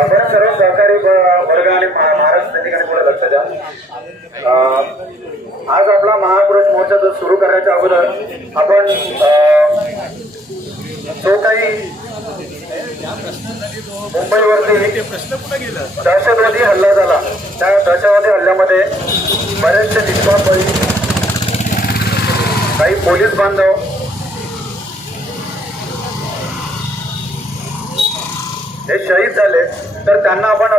आपण सर्व सहकारी वर्ग आणि महाराष्ट्र सैनिकांनी पुढे लक्ष द्या। आज आपला महापुरुष मोर्चा सुरू करण्याच्या अगोदर आपण जो काही मुंबईवरती दहशतवादी हल्ला झाला त्या दहशतवादी हल्ल्यामध्ये बरेचसे निष्पाप बळी, काही पोलीस बांधव हे शहीद झाले, तर त्यांना आपण